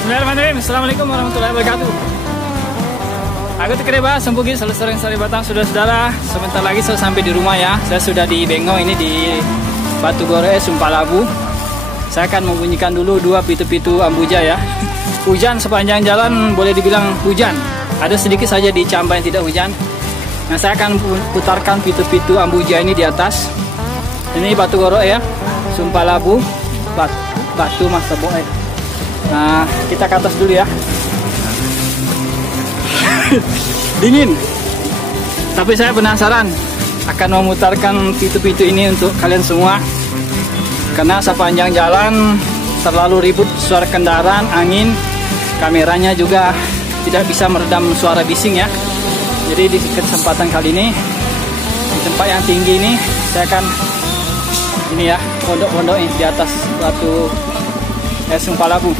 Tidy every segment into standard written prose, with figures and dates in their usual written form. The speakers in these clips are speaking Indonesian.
Bismillahirrahmanirrahim. Assalamualaikum warahmatullahi wabarakatuh. Aku Tekereba, Sempugi, Sering Sari Batang, saudara-saudara. Sebentar lagi saya sampai di rumah ya. Saya sudah di Bengo, ini di Batu Gore, Sumpalabu. Saya akan membunyikan dulu 2 pitu-pitu Ambuja ya. Hujan sepanjang jalan, boleh dibilang hujan. Ada sedikit saja di Camba yang tidak hujan. Nah, saya akan putarkan pitu-pitu Ambuja ini di atas. Ini Batu Gore ya, Sumpalabu, Batu Mas Teboe. Nah, kita ke atas dulu ya. Dingin. Tapi saya penasaran akan memutarkan pitu-pitu ini untuk kalian semua. Karena sepanjang jalan terlalu ribut suara kendaraan, angin, kameranya juga tidak bisa meredam suara bising ya. Jadi di kesempatan kali ini, di tempat yang tinggi ini, saya akan ini ya, pondok-pondok ini di atas Batu Sumpalabu.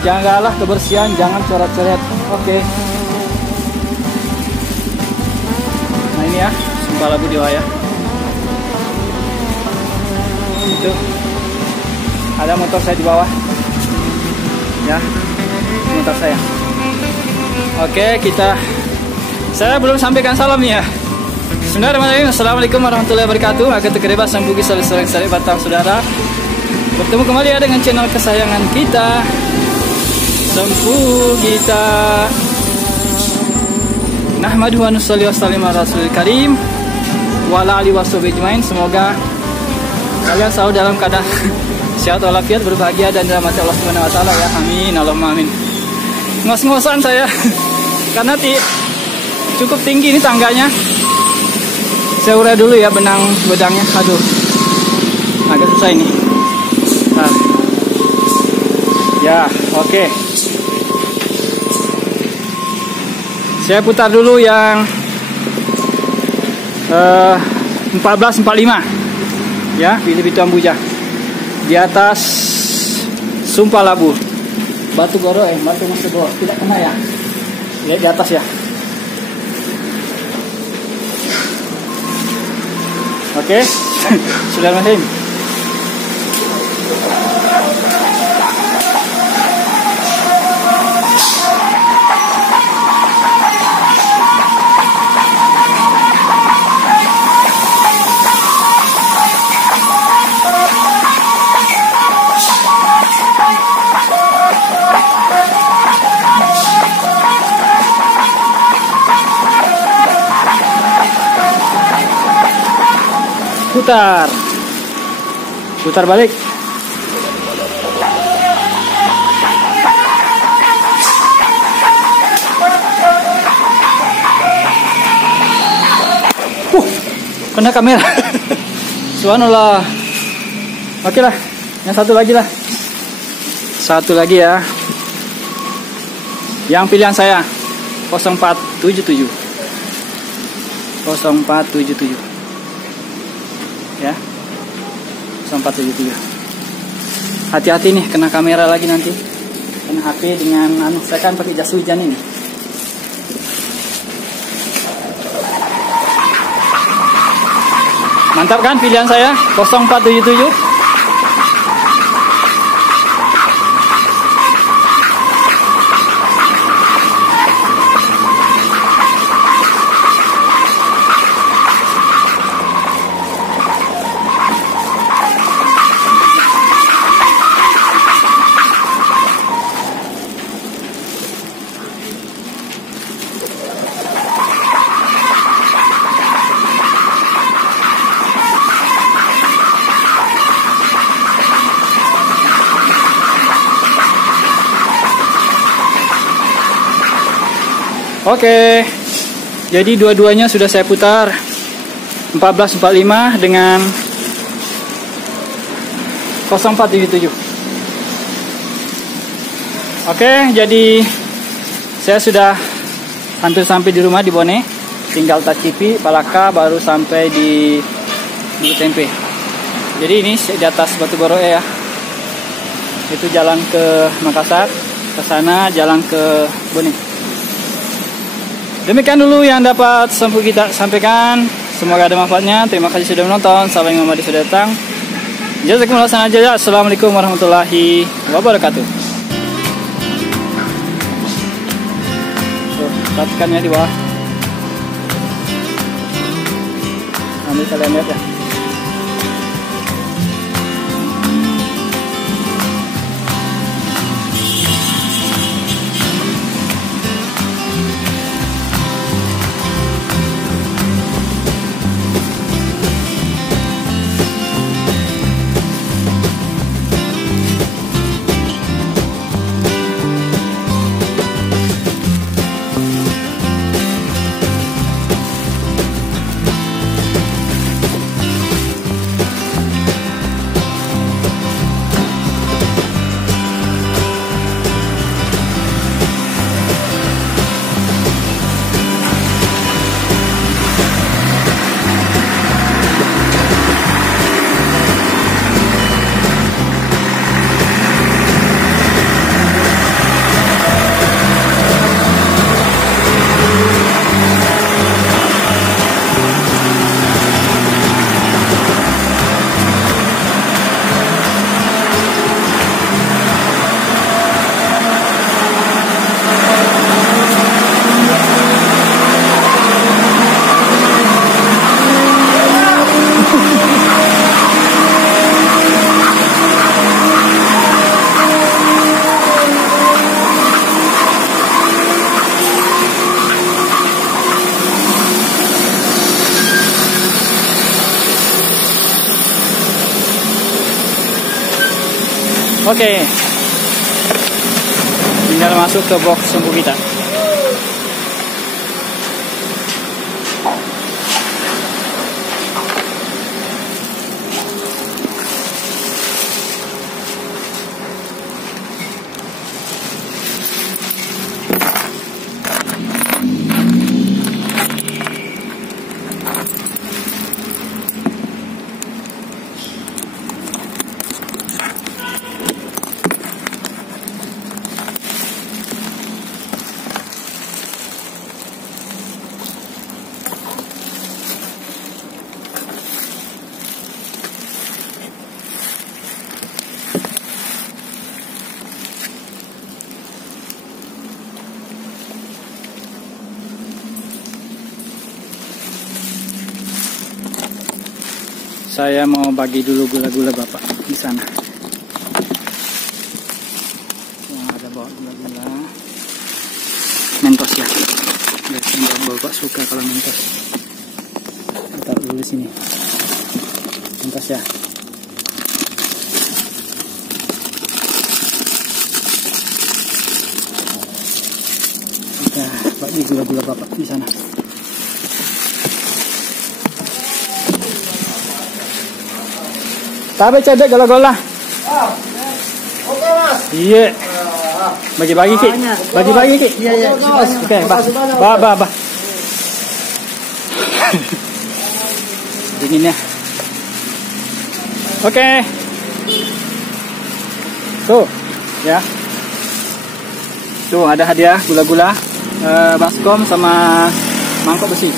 Jagalah kebersihan, jangan coret-coret. Oke. Nah ini ya, Sumpalabu di bawah ya. Itu ada motor saya di bawah. Ya, motor saya. Oke, saya belum sampaikan salam nih ya. Bismillahirrahmanirrahim. Assalamualaikum warahmatullahi wabarakatuh. Aku Tekereba, Sempugi, Sering Batang, saudara. Bertemu kembali ya dengan channel kesayangan kita, Sempu kita. Nahmaduhu wa nusalli wa sallim ala rasulil karim wa ala alihi washabihi ajmain. Semoga kalian selalu dalam keadaan sehat walafiat, berbahagia dan dirahmati Allah Subhanahu wa taala ya. Amin, Allahumma amin. Ngos-ngosan saya karena cukup tinggi ini tangganya. Saya urai dulu ya bedangnya. Aduh, agak susah ini. Nah. Ya, oke. Saya putar dulu yang 1445 ya, pitu-pitu Ambuja di atas Sumpalabu, Batu Gore, Batu Mas Teboe. Tidak kena ya, lihat di atas ya. Oke. Bismillahirrahmanirrahim. Putar balik. Kena kamera. Subhanallah. Oke lah, yang satu lagi lah. Satu lagi ya. Yang pilihan saya 0477. 0477. Ya, 0477. Hati-hati nih, kena kamera lagi nanti, kena HP dengan saya kan pakai jas hujan ini. Mantap kan pilihan saya 0477. Oke, jadi dua-duanya sudah saya putar 1445 dengan 0477. Oke, jadi saya sudah hampir sampai di rumah di Bone. Tinggal Tacipi, Palaka, baru sampai di Bulu Tempe. Jadi ini di atas Batu Gore ya. Itu jalan ke Makassar, ke sana jalan ke Bone. Demikian dulu yang dapat kita sampaikan. Semoga ada manfaatnya. Terima kasih sudah menonton. Sampai jumpa di video datang. Jazakumullah khairan jazaa. Assalamualaikum warahmatullahi wabarakatuh. Tuh, perhatikan ya di bawah. Nanti kalian lihat ya. Oke, tinggal masuk ke box sumbu kita. Saya mau bagi dulu gula-gula Bapak di sana. Yang ada bawa gula-gula. Mentos ya. Biasanya Bapak suka kalau mentos. Taruh dulu di sini. Mentos ya. Udah bagi gula-gula Bapak di sana. Tapi cedek gola-gola. Oke Mas. Iya. Bagi-bagi Ki. Bagi-bagi Ki. Iya. Oke, bah. Dingin ya. Oke. Tuh, ya. Tuh ada hadiah gula-gula, baskom sama mangkok besi.